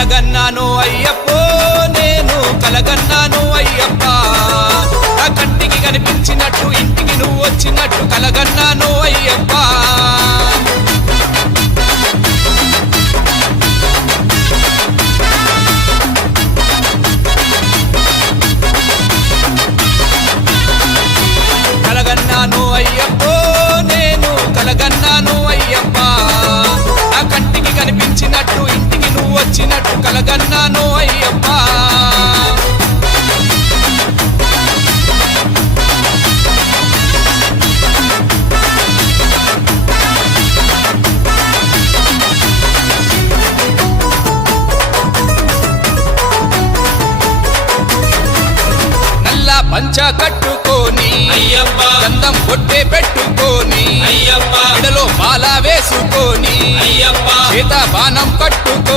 కలగన్నాను అయ్యప్పో నేను కలగన్నాను అయ్యప్ప నా కంటికి కనిపించినట్టు ఇంటికి నువ్వు వచ్చినట్టు కలగన్నాను అయ్యప్ప కలగన్నాను అయ్యప్పో నేను కలగన్నాను అయ్యప్ప నా కంటికి కనిపించినట్టు ఇంటికి నువ్వు వచ్చినట్టు కలగన్నాను అయ్యప్ప నల్ల పంచ కట్టుకొని అయ్యప్ప గంధం కొట్టే పెట్టుకొని అయ్యప్ప మెడలో మాల వేసుకొని అయ్యప్ప చేత బాణం కట్టుకో